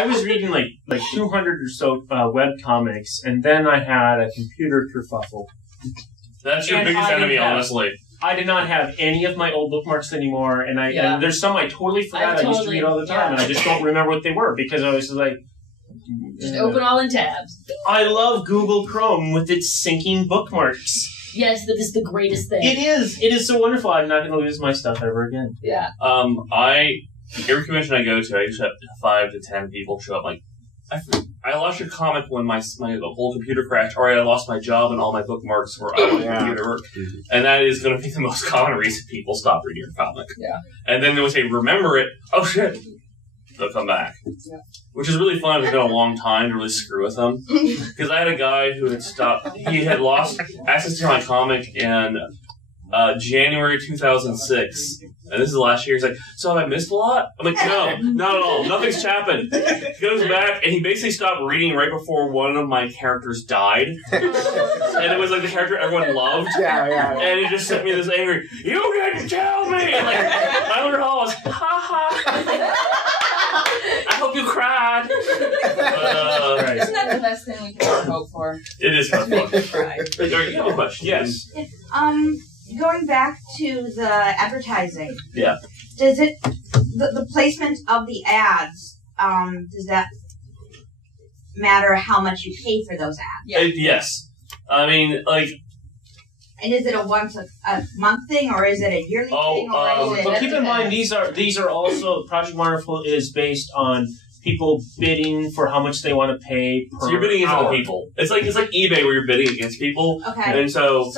I was reading like 200 or so webcomics, and then I had a computer kerfuffle. That's your biggest enemy, honestly. I did not have any of my old bookmarks anymore, and and there's some I totally forgot I used to read all the time, and I just don't remember what they were because I was just like... Just open all in tabs. I love Google Chrome with its syncing bookmarks. Yes, that is the greatest thing. It is. It is so wonderful. I'm not going to lose my stuff ever again. Yeah. Every convention I go to, I usually have 5 to 10 people show up. Like, I lost your comic when my whole computer crashed, or I lost my job and all my bookmarks were out of my computer. And that is going to be the most common reason people stop reading your comic. Yeah. And then they would say, remember it. Oh, shit. They'll come back. Yeah. Which is really fun. It's been a long time to really screw with them. Because I had a guy who had stopped. He had lost access to my comic in January 2006. And this is the last year. He's like, so have I missed a lot? I'm like, no, not at all. Nothing's happened. He goes back, and he basically stopped reading right before one of my characters died. And it was like the character everyone loved. Yeah. And he just sent me this angry, you didn't tell me! And like, my little hall was, ha ha. I hope you cried. Isn't that the best thing we can ever hope for? It is kind of fun. You have a question? Yes. Going back to the advertising. Yeah. Does it the placement of the ads? Does that matter how much you pay for those ads? Yes. I mean, like. And is it a once a month thing, or is it a yearly thing? But keep in mind, these are also Project Wonderful is based on people bidding for how much they want to pay per So you're bidding against hour. other people. It's like eBay where you're bidding against people. Okay. And so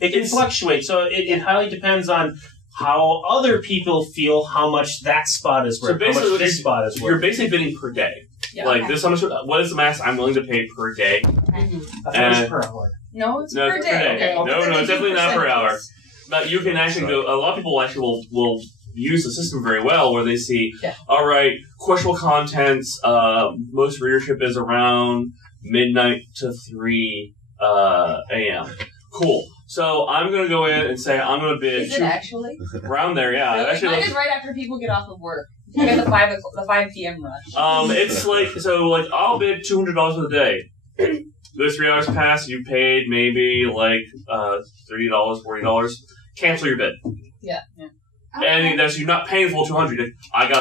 it can fluctuate. So it highly depends on how other people feel how much that spot is worth. So basically, how much this spot is worth. You're basically bidding per day. Yeah. Like this, how much? What is the max I'm willing to pay per day? I thought it was per hour. No, it's per day. Okay. No, it's definitely not per hour. But you can actually go. A lot of people actually will use the system very well, where they see, all right, questionable contents. Most readership is around midnight to 3 a.m. Cool. So I'm going to go in and say I'm going to bid. Is it actually? Around there, yeah. Really? Actually, mine is right after people get off of work. You get the 5 p.m. rush. It's like I'll bid $200 for the day. Those 3 hours pass, you paid maybe like $30, $40. Cancel your bid. Yeah. Okay. And that's you're not paying full $200.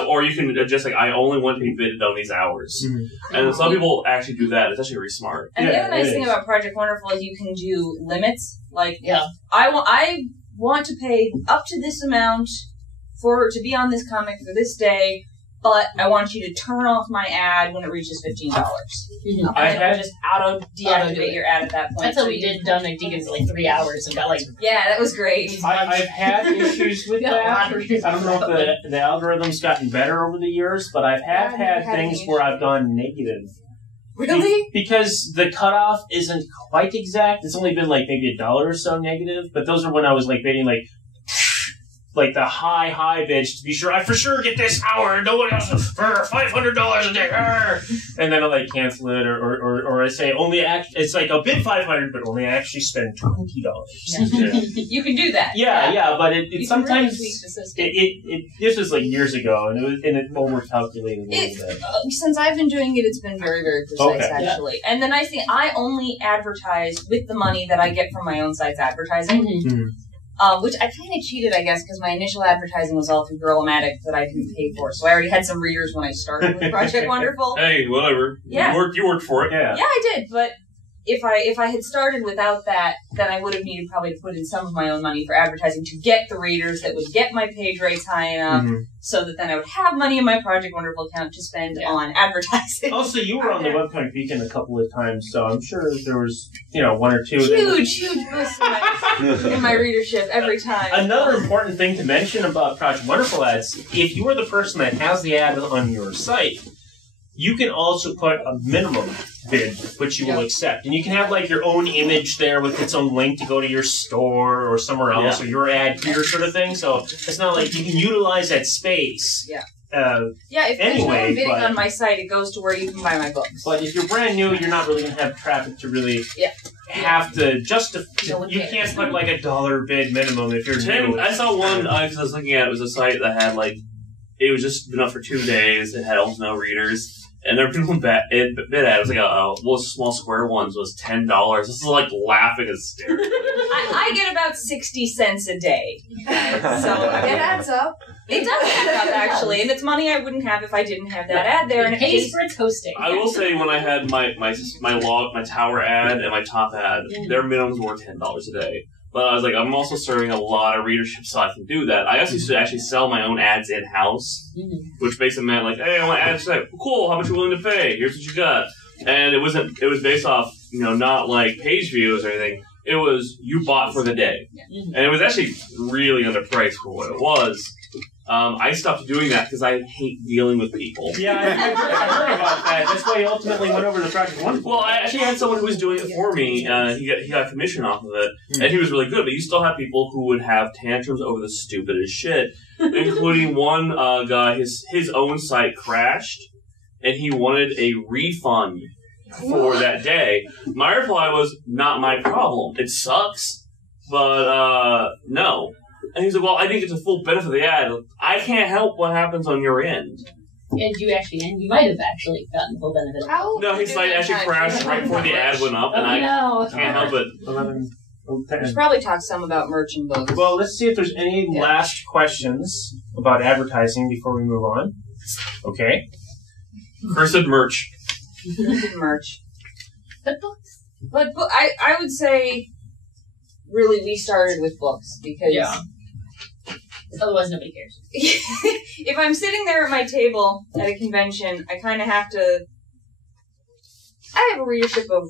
Or you can adjust like I only want to be bidded on these hours. Mm-hmm. And some people actually do that. It's actually really smart. And the other nice thing about Project Wonderful is you can do limits. Like I want to pay up to this amount to be on this comic for this day. But I want you to turn off my ad when it reaches $15. Mm-hmm. I had just deactivate your ad at that point. That's how we did Done, I think, in like 3 hours and got like... Yeah, that was great. I've had issues with that. I don't know if the algorithm's gotten better over the years, but I've had things where I've gone negative. Really? Because the cutoff isn't quite exact. It's only been like maybe $1 or so negative, but those are when I was like bidding like the high bids to be sure I for sure get this hour and no one else for $500 a day. And then I like cancel it or I say only it's like a bid $500 but only actually spend $20. Yeah. You can do that. Yeah, but it sometimes really this was like years ago and it overcalculated a little bit. Since I've been doing it, it's been very, very precise actually. And the nice thing, I only advertise with the money that I get from my own site's advertising. Mm-hmm. Which I kind of cheated, I guess, because my initial advertising was all through Girl-O-Matic that I didn't pay for. So I already had some readers when I started with Project Wonderful. Hey, whatever. Yeah. You worked for it. Yeah, I did. But if I had started without that, then I would have needed probably to put in some of my own money for advertising to get the readers that would get my page rates high enough, so that then I would have money in my Project Wonderful account to spend on advertising. Also, you were on the Webcomic Beacon a couple of times, so I'm sure there was, one or two. Huge boost in my readership every time. Another important thing to mention about Project Wonderful ads, if you are the person that has the ad on your site, you can also put a minimum bid, which you will accept. And you can have, like, your own image there with its own link to go to your store or somewhere else, or your ad here sort of thing. So it's not like you can utilize that space. Yeah. If there's no bidding on my site, it goes to where you can buy my books. But if you're brand new, you're not really going to have traffic to really have to justify. You can't put, like, $1 bid minimum if you're new. I saw one, because I was looking at it, was a site that had, like, it was just been up for 2 days. It had almost no readers. And they're doing bid at it was like one of the small square ones was $10. This is like laughing hysterically. I get about 60 cents a day. So it adds up. It does add up, actually. And it's money I wouldn't have if I didn't have that ad there. And It pays for its hosting. I will say when I had my tower ad and my top ad, their minimums were $10 a day. But I was like, I'm also serving a lot of readership, so I can do that. I also used to actually sell my own ads in-house, which basically meant like, hey, I want ads today. Cool, how much are you willing to pay? Here's what you got. And it was based off, not like page views or anything. It was, you bought for the day. And it was actually really underpriced for what it was. I stopped doing that because I hate dealing with people. Yeah, I heard about that. That's why he ultimately went over to Project One. Well, I actually had someone who was doing it for me. He got commission off of it, and he was really good. But you still have people who would have tantrums over the stupidest shit, including one guy. His own site crashed, and he wanted a refund for that day. My reply was, not my problem. It sucks, but no. And he's like, well, I didn't get the full benefit of the ad. I can't help what happens on your end. And you might have actually gotten the full benefit of it. No, his site actually crashed right before the ad went up, and I can't help it. 11, We should probably talk some about merch and books. Well, let's see if there's any last questions about advertising before we move on. Okay. Cursed merch. Merch. But books. But I would say, really, we started with books because Otherwise, nobody cares. if I'm sitting there at my table at a convention, I kind of have to. I have a readership of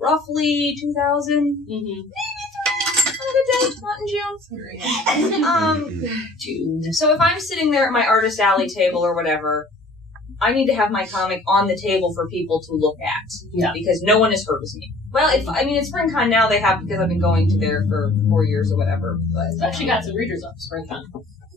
roughly 2,000. Maybe 3 on a good day, not in June. So if I'm sitting there at my artist alley table or whatever, I need to have my comic on the table for people to look at. Yeah. Because no one as hurt as me. Well, in SpringCon now they have, because I've been going to there for 4 years or whatever. But I've actually got some readers on SpringCon.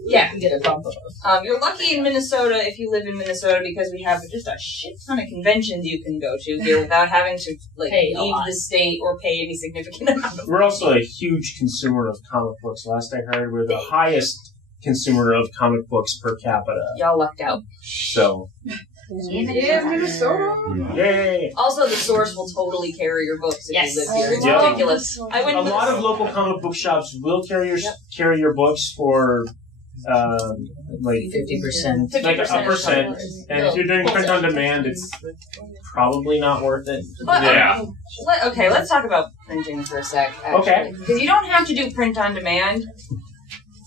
Yeah. You get a bump of those. You're lucky in Minnesota if you live in Minnesota because we have just a shit ton of conventions you can go to here without having to leave the state or pay any significant amount of We're also a huge consumer of comic books. Last I heard, we're the highest consumer of comic books per capita. Y'all lucked out. So. Yeah, Minnesota. Yay! Also, the source will totally carry your books if you live here. It's Yeah. ridiculous. A lot of local comic book shops will carry your books for like 50%. like a percent. And if you're doing print on demand, it's probably not worth it. But, Yeah. Let's talk about printing for a sec. Actually. Okay. Because you don't have to do print on demand.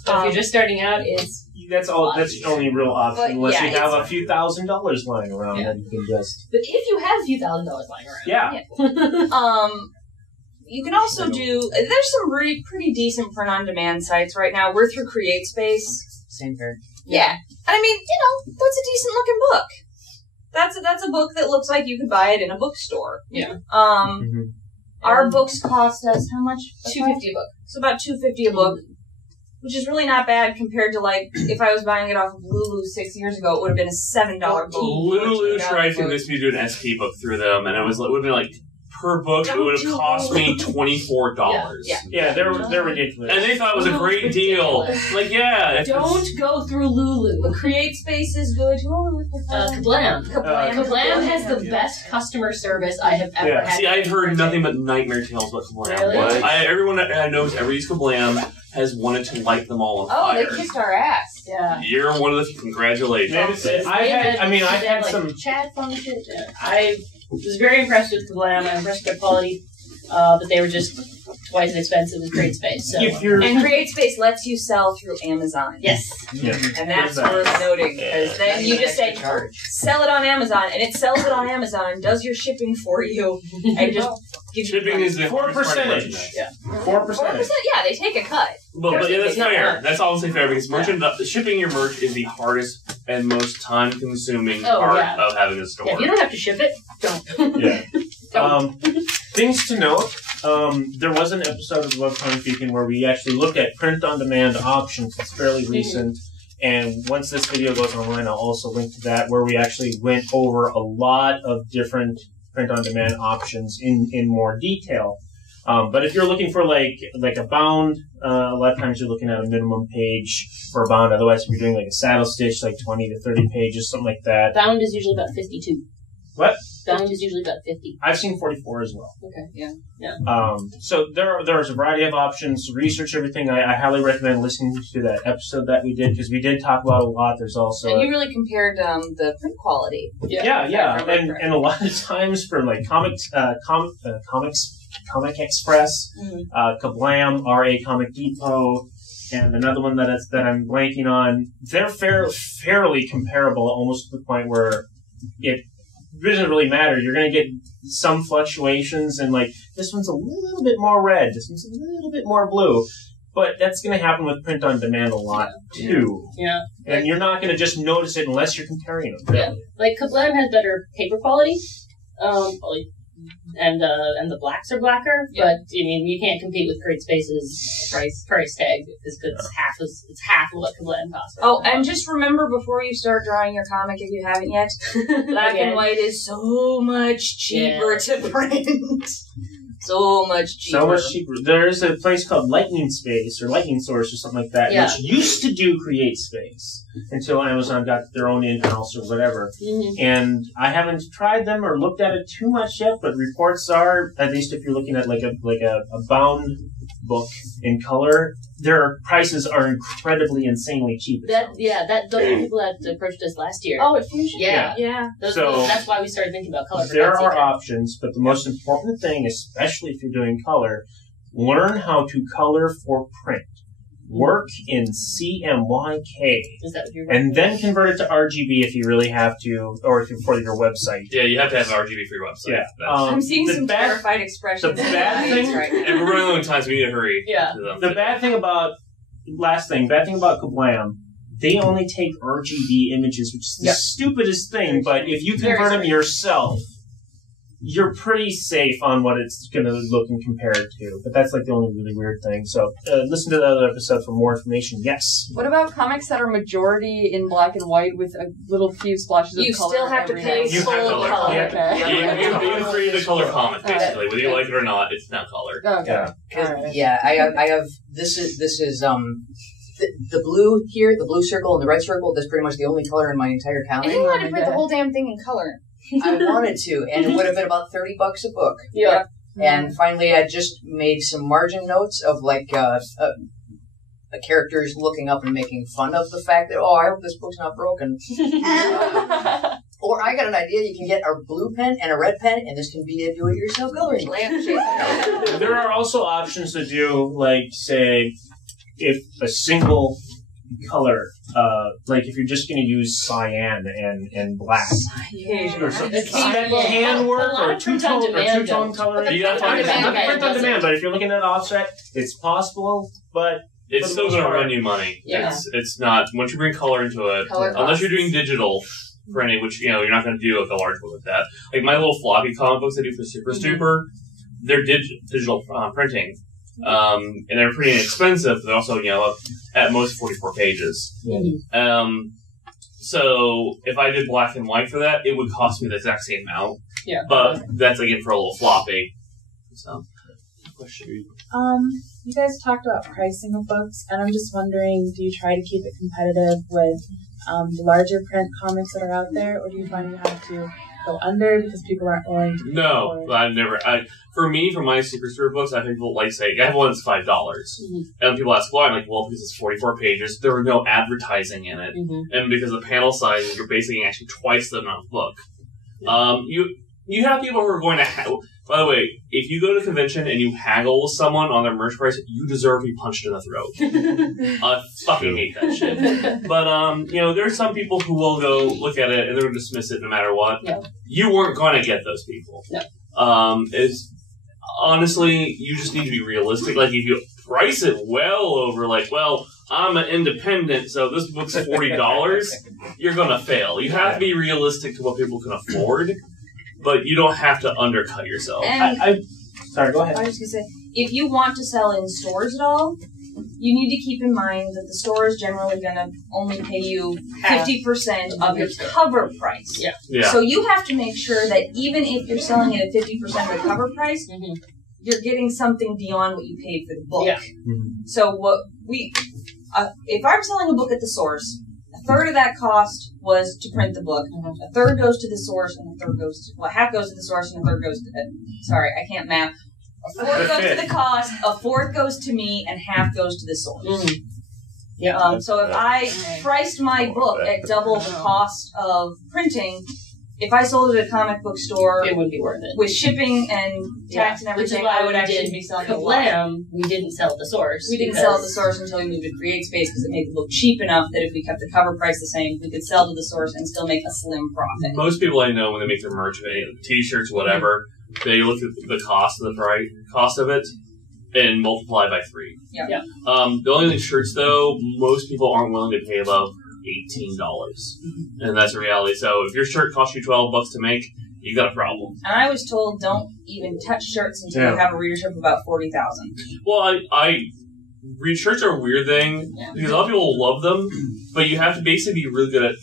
But if you're just starting out, it's That's the only real option, But, unless yeah, you have it's- a few $1,000s lying around, Yeah. then you can just But if you have a few $1,000s lying around, You can also do. There's some pretty decent print on demand sites right now. We're through CreateSpace. Same here. Yeah, and I mean, that's a decent looking book. That's a book that looks like you could buy it in a bookstore. Yeah. Our books cost us how much? $250 a book. So about $250 a book, which is really not bad compared to if I was buying it off of Lulu 6 years ago, it would have been a $7 book. Lulu tried to convince me to do an SP book through them, and it would have been like per book it would have cost me $24. yeah, they're ridiculous. And they thought it was a great deal. Like, yeah. Don't go through Lulu. CreateSpace is good. Kablam. Kablam has the best customer service I have ever Yeah. had. See, I've heard nothing but nightmare tales about Kablam. Really? What? Everyone that I know who's ever used Kablam has wanted to light them all on Oh, they fire. kissed our ass. Yeah. You're one of the congratulations. I've had some. chat function. I was very impressed with Kablam. I'm impressed with their quality, but they were just twice as expensive as CreateSpace. So. If you're And CreateSpace lets you sell through Amazon. Yes. yeah. And that's worth noting, because then you just say, sell it on Amazon, and it sells it on Amazon, does your shipping for you, and just gives you Shipping is the hardest part of 4%. merchandise. Yeah. 4%. Yeah, they take a cut. But yeah, that's It's not fair. much. That's obviously fair because shipping your merch is the hardest and most time-consuming Oh, part yeah. of having a store. Yeah, if you don't have to ship it, don't. Yeah. Things to note. There was an episode of Webcomic Beacon where we actually looked at print-on-demand options. It's fairly recent. And once this video goes online, I'll also link to that, where we actually went over a lot of different print-on-demand options in more detail. But if you're looking for like a bound, a lot of times you're looking at a minimum page for a bound. Otherwise, if you're doing like a saddle stitch, like 20 to 30 pages, something like that. Bound is usually about 52. What? Bound is usually about 50. I've seen 44 as well. Okay, yeah. So there's a variety of options. Research everything. I highly recommend listening to that episode that we did because we did talk about a lot. There's also And you really compared the print quality. Yeah. And a lot of times from like Comic Express, Kablam, RA Comic Depot, and another one that I'm blanking on. They're fairly comparable, almost to the point where it doesn't really matter. You're going to get some fluctuations, and like this one's a little bit more red, this one's a little bit more blue. But that's going to happen with print on demand a lot too. Yeah. And you're not going to just notice it unless you're comparing them. Yeah. Like Kablam has better paper quality. And the blacks are blacker, but I mean you can't compete with Create Space's price tag because it's half of what Kablam costs. Oh, and just remember before you start drawing your comic, if you haven't yet, black and white is so much cheaper to print. So much cheaper. There's a place called Lightning Space or Lightning Source or something like that, which used to do Create Space until Amazon got their own in-house or whatever. Mm-hmm. And I haven't tried them or looked at it too much yet, but reports are, at least if you're looking at like a bound book in color, their prices are incredibly insanely cheap. Those are people that approached us last year. Oh, at Fusion. Yeah. That's why we started thinking about color. There are options, but the most important thing, especially if you're doing color, learn how to color for print. Work in CMYK. Is that what you're and then convert it to RGB if you really have to, or for your website. Yeah, you have to have RGB for your website. Yeah. I'm seeing some terrified expressions. The bad thing, right now. And we're running low on time, so we need to hurry. Yeah. The bad thing about Kablam, they only take RGB images, which is the stupidest thing. But if you convert them yourself, you're pretty safe on what it's going to look and compare it to. But that's like the only really weird thing. So listen to the other episode for more information. Yes. What about comics that are majority in black and white with a little few splashes of color? You still have to pay full color. You create a color comic, basically. Whether you like it or not, it's now colored. Okay. Right. Yeah, I have this is the blue here, the blue circle and the red circle. That's pretty much the only color in my entire comic. And you wanted to print the whole damn thing in color. I wanted to, and it would have been about $30 a book. Yeah. And finally, I just made some margin notes of like the characters looking up and making fun of the fact that, I hope this book's not broken. Or I got an idea. You can get a blue pen and a red pen, and this can be a do-it-yourself coloring. There are also options to do, like, say, if a single color, like if you're just going to use cyan and black or something, that can work, or two-tone color. You gotta find print on demand, but if you're looking at offset, it's possible, but it's still going to run you money. Yeah. It's not, once you bring color into it, unless you're doing digital printing, which, you're not going to do like a large book with that. Like my little floppy comic books I do for Super Stupor, they're digital printing. And they're pretty inexpensive. They're also, at most 44 pages. Mm-hmm. So if I did black and white for that, it would cost me the exact same amount. Yeah. But that's again for a little floppy. So, you guys talked about pricing of books, and I'm just wondering, do you try to keep it competitive with the larger print comics that are out there, or do you find you have to go under because people aren't willing to pay No, for it? I've never. For me, for my Super Stupor books, I think people say, I have one that's $5. Mm-hmm. And people ask why, I'm like, well, because it's 44 pages, there were no advertising in it. Mm-hmm. And because the panel size, you're basically actually twice the amount of book. You have people who are going to by the way, if you go to a convention and you haggle with someone on their merch price, you deserve to be punched in the throat. I fucking hate that shit. But, there's some people who will go look at it and they're going to dismiss it no matter what. Yeah. You weren't going to get those people. No. Honestly, you just need to be realistic. Like, if you price it well over, like, well, I'm an independent, so this book's $40, you're going to fail. You have to be realistic to what people can afford, but you don't have to undercut yourself. And sorry, go ahead. I was just going to say, if you want to sell in stores at all, you need to keep in mind that the store is generally going to only pay you 50% of your cover price. Yeah. So you have to make sure that even if you're selling it at 50% of the cover price, you're getting something beyond what you paid for the book. Yeah. So what if I'm selling a book at the source, A third of that cost was to print the book. A third goes to the source, and a third goes to, well, half goes to the source, and a third goes to, sorry, I can't math. A fourth goes to the cost, a fourth goes to me, and half goes to the source. Yeah. So if I priced my book at double the cost of printing, if I sold it at a comic book store, It would be worth it. with shipping and tax and Which is everything, why I would we actually did be selling a lot. Kablam, we didn't sell the source. We didn't sell at the source until we moved to Create Space because it made the book cheap enough that if we kept the cover price the same, we could sell to the source and still make a slim profit. Most people I know when they make their merch, t-shirts, whatever, they look at the cost of of it and multiply by 3. Yeah. The only shirts though, most people aren't willing to pay above $18, and that's a reality. So if your shirt costs you $12 to make, you got a problem. And I was told don't even touch shirts until you have a readership of about 40,000. Well, shirts are a weird thing because a lot of people love them, but you have to basically be really good at,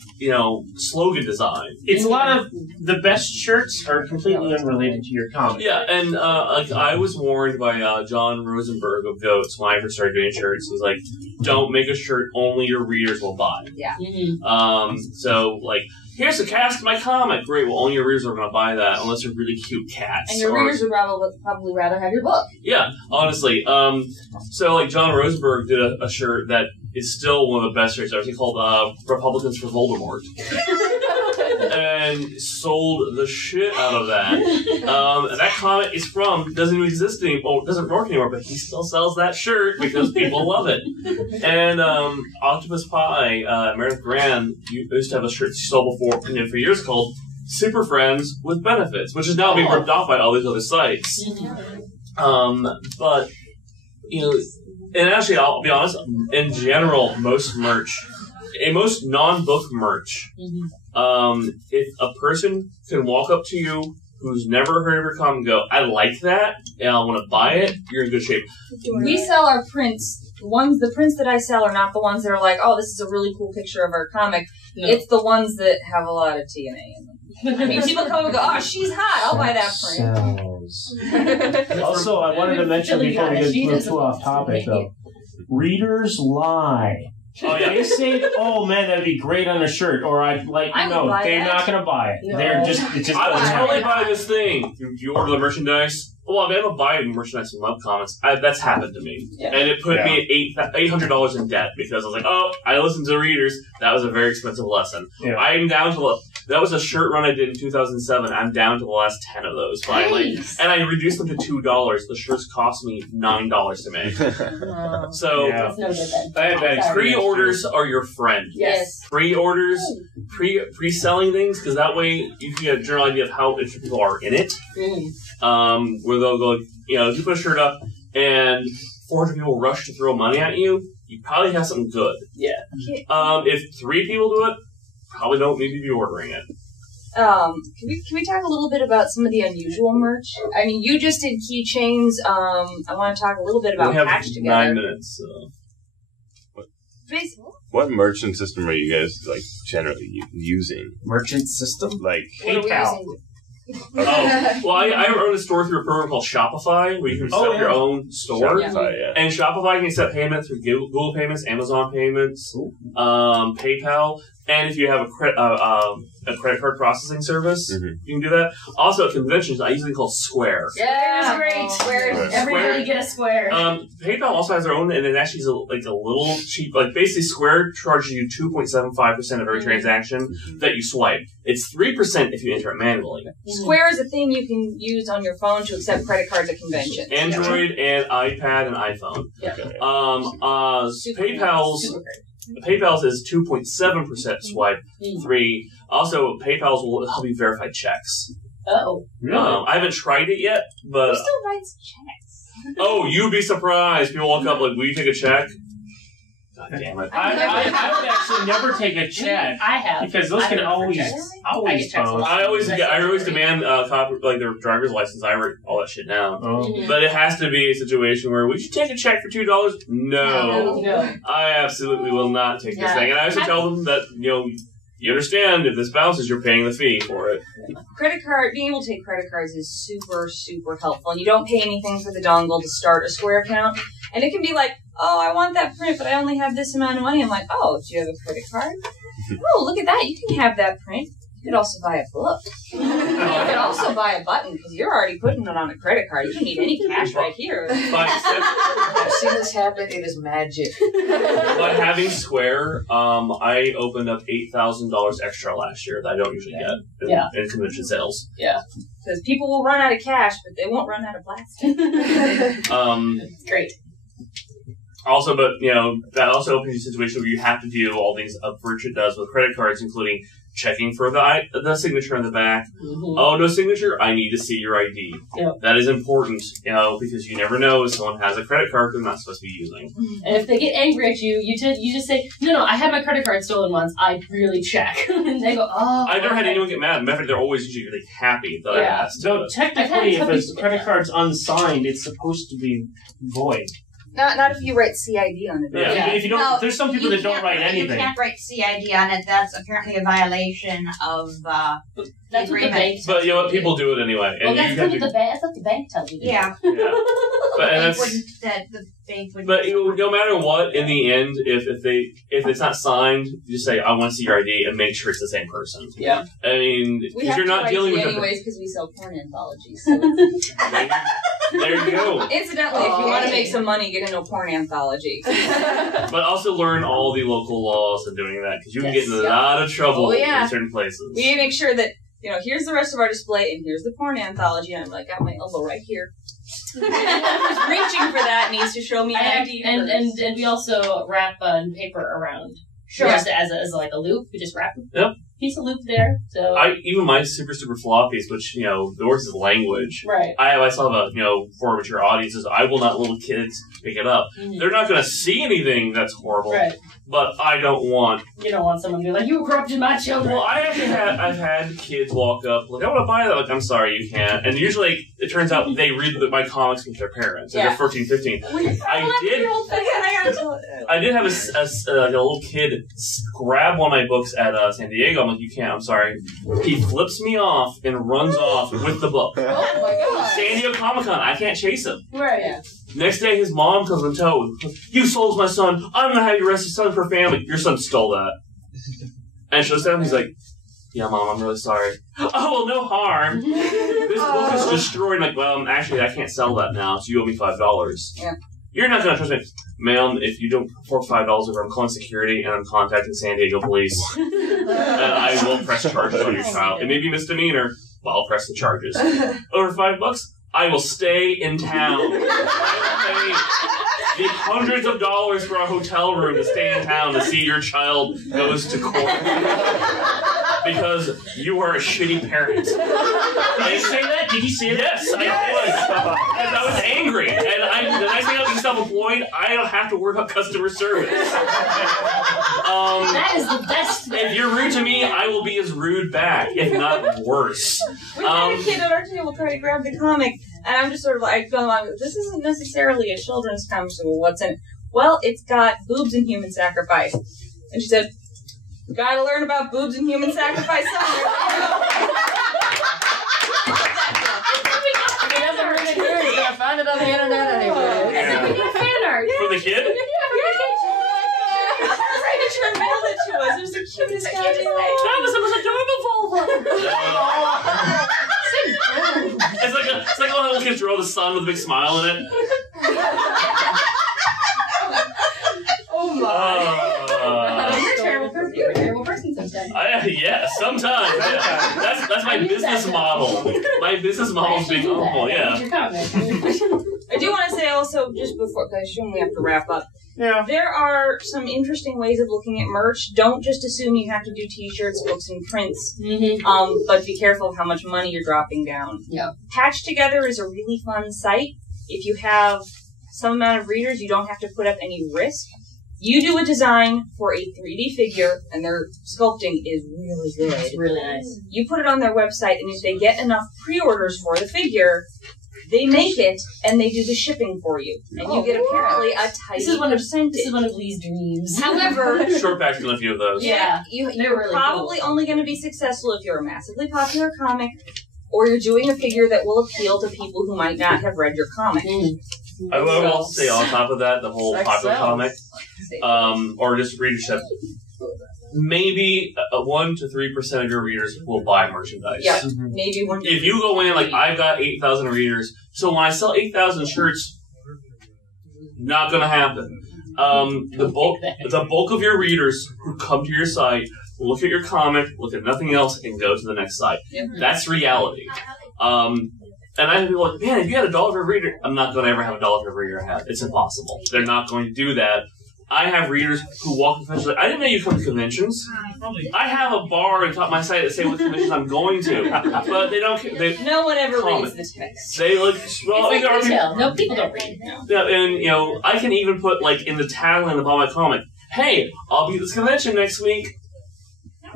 slogan design. It's a lot of the best shirts are completely unrelated to your comic. Yeah, and I was warned by John Rosenberg of Goats when I first started doing shirts. He was like, don't make a shirt only your readers will buy. Yeah. So, here's the cast of my comic. Great, well, only your readers are going to buy that unless they're really cute cats. And your readers would probably rather have your book. Yeah, honestly. So, John Rosenberg did a shirt that is still one of the best shirts ever. He called Republicans for Voldemort. And sold the shit out of that. That comic doesn't even exist anymore, doesn't work anymore, but he still sells that shirt because people love it. And Octopus Pie, Meredith Grand, used to have a shirt she sold for years called Super Friends with Benefits, which is now being ripped off by all these other sites. But, and actually, I'll be honest, in general, most non-book merch, if a person can walk up to you who's never heard of your comic and go, I like that, and I want to buy it, you're in good shape. We sell our prints. The prints that I sell are not the ones that are like, oh, this is a really cool picture of our comic. No. It's the ones that have a lot of TNA in them. I mean, people come and go, oh, she's hot, I'll buy that print. Also, I wanted to mention before we get too off topic, though, readers lie. Oh, yeah. They say, oh man, that'd be great on a shirt, or they're not going to buy it. No. They're just, I would totally buy this thing. You order the merchandise. Well, I don't buy merchandise from Webcomics. That's happened to me. Yeah. And it put me at $800 in debt because I was like, oh, I listened to the readers. That was a very expensive lesson. Yeah. I'm down to that was a shirt run I did in 2007. I'm down to the last 10 of those finally. Nice. And I reduced them to $2. The shirts cost me $9 to make. So, pre-orders are your friend. Yes. Pre-orders, pre-selling things, because that way you can get a general idea of how interested people are in it. Where they'll go, if you put a shirt up and 400 people rush to throw money at you, you probably have something good. Yeah. If 3 people do it, probably don't need to be ordering it. Can we talk a little bit about some of the unusual merch? I mean, you just did keychains. I want to talk a little bit about Patch Together. 9 minutes. What merchant system are you guys generally using? Merchant system? Like PayPal. Well, I run a store through a program called Shopify, where you can set up your own store. Shopify, And Shopify can accept payments through Google Payments, Amazon Payments, PayPal, and if you have a credit card processing service, you can do that. Also, at conventions, I usually call Square. Yeah, great. Square. Everybody get a Square. PayPal also has their own, and it actually is a little cheap. Basically, Square charges you 2.75% of every transaction that you swipe. It's 3% if you enter it manually. Square is a thing you can use on your phone to accept credit cards at conventions. Android and iPad and iPhone. Yeah. PayPal's is 2.7% swipe, 3. Also, PayPal's will help you verify checks. Oh. Really? I haven't tried it yet, but... Who still writes checks? Oh, you'd be surprised. People walk up will you take a check? God damn it. I would actually never take a check. I have. Because those can always bounce. I always demand their driver's license. I write all that shit down. But it has to be a situation where, would you take a check for $2? No. I absolutely will not take this thing. And I also tell them that, you understand, if this bounces, you're paying the fee for it. Being able to take credit cards is super, super helpful. And you don't pay anything for the dongle to start a Square account. And it can be like, oh, I want that print, but I only have this amount of money. I'm like, oh, do you have a credit card? Oh, look at that! You can have that print. You could also buy a book. You could also buy a button because you're already putting it on a credit card. You don't need any cash right here. I've seen this happen. It is magic. By having Square, I opened up $8,000 extra last year that I don't usually get in convention sales. Yeah. Because people will run out of cash, but they won't run out of plastic. It's great. Also, but, that also opens you a situation where you have to do all things Virtue does with credit cards, including checking for the signature on the back. Mm-hmm. Oh, no signature? I need to see your ID. Yep. That is important, because you never know if someone has a credit card they're not supposed to be using. And if they get angry at you, you just say, no, I had my credit card stolen once. I really check. And they go, oh. I've never had anyone get mad. Matter of fact, they're always usually really happy that I asked. So technically, if a credit card's unsigned, it's supposed to be void. Not if you write CID on it. Yeah. If you don't, there's some people that don't write anything. You can't write CID on it. That's apparently a violation of that's what the bank. But you know what? People do it anyway. Well, that's what the bank tells you. Yeah. The bank would. But no matter what, in the end, if it's not signed, you just say I want to see your ID and make sure it's the same person. Yeah. I mean, because you're not dealing with anyways because we sell porn anthologies. So. There you go. Incidentally, if you want to make some money, get into a porn anthology. But also learn all the local laws and doing that because you can get in a lot of trouble in certain places. We need to make sure that here's the rest of our display and here's the porn anthology. And I'm like, got my elbow right here. Whoever's reaching for that needs to show me an ID. And we also wrap paper around. Sure. Just as a loop, we just wrap a piece of loop there. So even my super floppies, which the worst is language. Right. I still have for mature audiences. I will not let little kids pick it up. Mm-hmm. They're not going to see anything that's horrible. Right. But I don't want. You don't want someone to be like, you corrupted my children. Well, I've had kids walk up like, I want to buy that. Like, I'm sorry, you can't. And usually it turns out they read my comics with their parents. And they're 13, 15. I did have a little kid grab one of my books at San Diego. I'm like, you can't. I'm sorry. He flips me off and runs off with the book. Oh my god! San Diego Comic-Con. I can't chase him. Right. Yeah. Next day, his mom comes in tow. You sold my son. I'm gonna have you arrested. Son for family. Your son stole that. And she looks at him. He's like, "Yeah, Mom, I'm really sorry." Oh well, no harm. This book is destroyed. I'm like, well, actually, I can't sell that now. So you owe me $5. Yeah. You're not gonna trust me, ma'am. If you don't pour $5 over, I'm calling security and I'm contacting San Diego police, and I will press charges on your child. It may be misdemeanor, but I'll press the charges. Over $5, I will stay in town. I will pay the hundreds of dollars for a hotel room to stay in town to see your child goes to court. Because you are a shitty parent. Did you say that? Did you say that? Yes, I was. Because I was angry. And the nice thing about being self-employed, I don't have to worry about customer service. That is the best. If you're rude to me, I will be as rude back, if not worse. We had a kid at our table try to grab the comic, and I'm just sort of like, going along, this isn't necessarily a children's comic, so what's in it? Well, it's got boobs and human sacrifice. And she said, gotta learn about boobs and human sacrifice somewhere. If he doesn't read it here, he's gonna find it on the internet anyway. Yeah. Fan art. For the kid? Signature mailed it to us. It was the cutest goddamn thing. That was the most adorable vulva. It's like all the little kids draw the sun with a big smile in it. Oh my. You're a terrible person. You're a terrible person sometimes. Yeah, sometimes. Yeah. That's my business model. My business model is being awful, yeah. I do want to say also, just before, because I assume we have to wrap up. Yeah. There are some interesting ways of looking at merch. Don't just assume you have to do t-shirts, books, and prints. Mm-hmm. But be careful of how much money you're dropping down. Yeah. Patch Together is a really fun site. If you have some amount of readers, you don't have to put up any risk. You do a design for a 3D figure, and their sculpting is really good. It's really nice. You put it on their website, and if they get enough pre-orders for the figure, they make it, and they do the shipping for you. And you get apparently a tiny percentage. This is one of Lee's dreams. However... Short back's done a few of those. Yeah. You're really probably only going to be successful if you're a massively popular comic, or you're doing a figure that will appeal to people who might not have read your comic. I will also say on top of that, the whole popular comic, or just readership. maybe 1 to 3% of your readers will buy merchandise. Yeah, maybe one. If you go in like I've got 8,000 readers, so when I sell 8,000 shirts, not going to happen. The bulk of your readers who come to your site look at your comic, look at nothing else, and go to the next site. That's reality. And I have people like, man, if you had $1 for every reader, I'm not going to ever have $1 for every reader I have. It's impossible. They're not going to do that. I have readers who walk the conventions like, I didn't know you come to conventions. I have a bar on top of my site that say what conventions I'm going to. But they don't care. No one ever reads the text. They look, well, it's like retail. No, people don't read. Yeah, and, I can even put, like, in the tagline about my comic, hey, I'll be at this convention next week.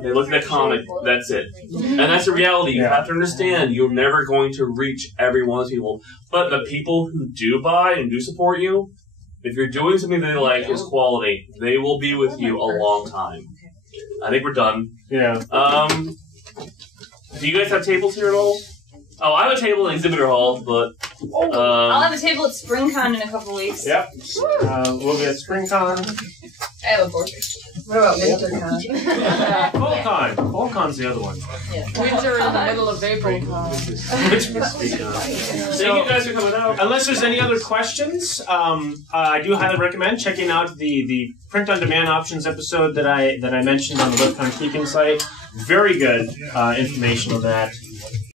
They look at that comic, that's it. And that's the reality. You have to understand, you're never going to reach every one of those people. But the people who do buy and do support you, if you're doing something they like is quality, they will be with you a long time. I think we're done. Yeah. Do you guys have tables here at all? Oh, I have a table in Exhibitor Hall, but... I'll have a table at SpringCon in a couple weeks. Yep. We'll be at SpringCon. I have a board. What about WinterCon? FallCon. FallCon's the other one. Yeah. Winter in the middle of April. Thank you guys for coming out. Unless there's any other questions, I do highly recommend checking out the print-on-demand options episode that I mentioned on the Webcomic Beacon site. Very good information on that.